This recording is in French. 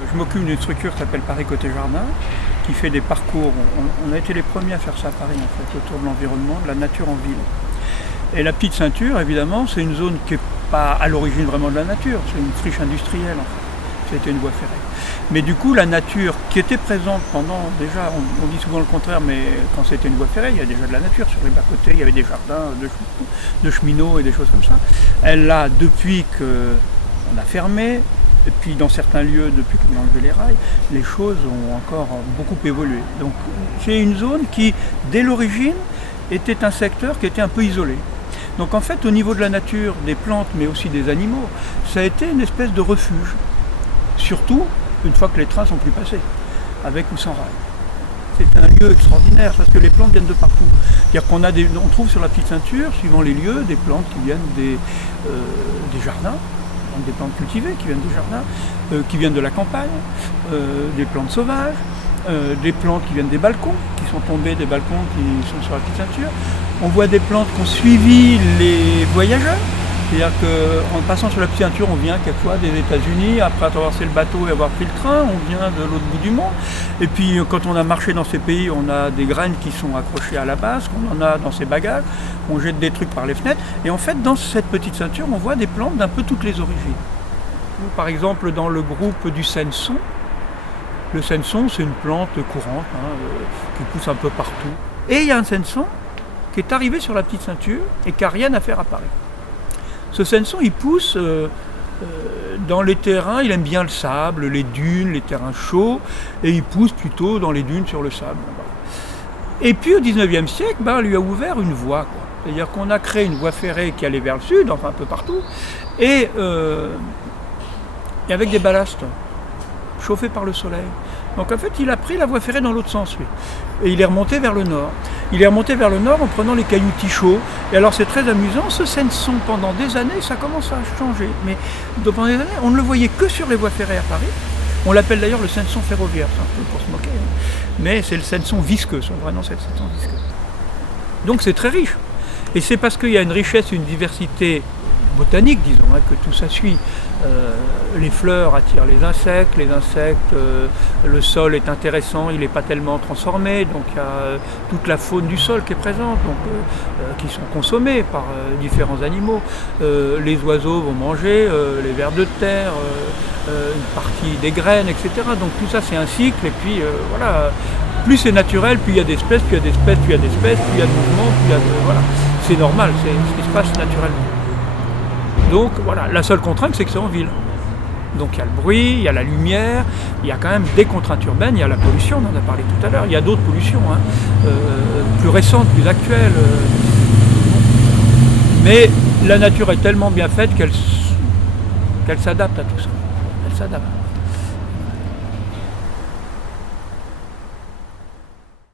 Je m'occupe d'une structure qui s'appelle Paris Côté Jardin, qui fait des parcours. On a été les premiers à faire ça à Paris, en fait, autour de l'environnement, de la nature en ville. Et la petite ceinture, évidemment, c'est une zone qui n'est pas à l'origine vraiment de la nature, c'est une friche industrielle, en fait. C'était une voie ferrée. Mais du coup, la nature qui était présente pendant, déjà, on dit souvent le contraire, mais quand c'était une voie ferrée, il y a déjà de la nature sur les bas-côtés, il y avait des jardins de cheminots et des choses comme ça. Elle là, depuis qu'on a fermé, et puis dans certains lieux, depuis qu'on a enlevé les rails, les choses ont encore beaucoup évolué. Donc c'est une zone qui, dès l'origine, était un secteur qui était un peu isolé. Donc en fait, au niveau de la nature, des plantes, mais aussi des animaux, ça a été une espèce de refuge. Surtout une fois que les trains sont plus passés, avec ou sans rails. C'est un lieu extraordinaire parce que les plantes viennent de partout. C'est-à-dire on trouve sur la petite ceinture, suivant les lieux, des plantes qui viennent des jardins, donc des plantes cultivées qui viennent des jardins, qui viennent de la campagne, des plantes sauvages, des plantes qui viennent des balcons, qui sont tombées des balcons qui sont sur la petite ceinture. On voit des plantes qui ont suivi les voyageurs. C'est-à-dire qu'en passant sur la petite ceinture, on vient quelquefois des États-Unis, après avoir traversé le bateau et avoir pris le train, on vient de l'autre bout du monde. Et puis quand on a marché dans ces pays, on a des graines qui sont accrochées à la base, qu'on en a dans ses bagages, on jette des trucs par les fenêtres. Et en fait, dans cette petite ceinture, on voit des plantes d'un peu toutes les origines. Par exemple, dans le groupe du senson, le senson, c'est une plante courante qui pousse un peu partout. Et il y a un senson qui est arrivé sur la petite ceinture et qui n'a rien à faire à Paris. Ce senson, il pousse dans les terrains, il aime bien le sable, les dunes, les terrains chauds, et il pousse plutôt dans les dunes sur le sable. Et puis au 19e siècle, on lui a ouvert une voie. C'est-à-dire qu'on a créé une voie ferrée qui allait vers le sud, enfin un peu partout, et avec des ballasts, chauffés par le soleil. Donc en fait, il a pris la voie ferrée dans l'autre sens, lui. Et il est remonté vers le nord. Il est remonté vers le nord en prenant les cailloutis chauds. Et alors c'est très amusant, ce senson, pendant des années, ça commence à changer. Mais pendant des années, on ne le voyait que sur les voies ferrées à Paris. On l'appelle d'ailleurs le senson ferroviaire, c'est un peu pour se moquer. Mais c'est le senson visqueux, son vrai nom c'est le senson visqueux. Donc c'est très riche. Et c'est parce qu'il y a une richesse, une diversité botanique, disons, que tout ça suit. Les fleurs attirent les insectes, le sol est intéressant, il n'est pas tellement transformé, donc il y a toute la faune du sol qui est présente, donc, qui sont consommés par différents animaux. Les oiseaux vont manger, les vers de terre, une partie des graines, etc. Donc tout ça c'est un cycle, et puis voilà, plus c'est naturel, plus il y a d'espèces, plus il y a d'espèces, plus il y a d'espèces, plus il y a de mouvements, plus il y a de... Voilà, c'est normal, c'est ce qui se passe naturellement. Donc voilà, la seule contrainte c'est que c'est en ville. Donc il y a le bruit, il y a la lumière, il y a quand même des contraintes urbaines, il y a la pollution, on en a parlé tout à l'heure, il y a d'autres pollutions, plus récentes, plus actuelles. Mais la nature est tellement bien faite qu'elle s'adapte à tout ça. Elle s'adapte.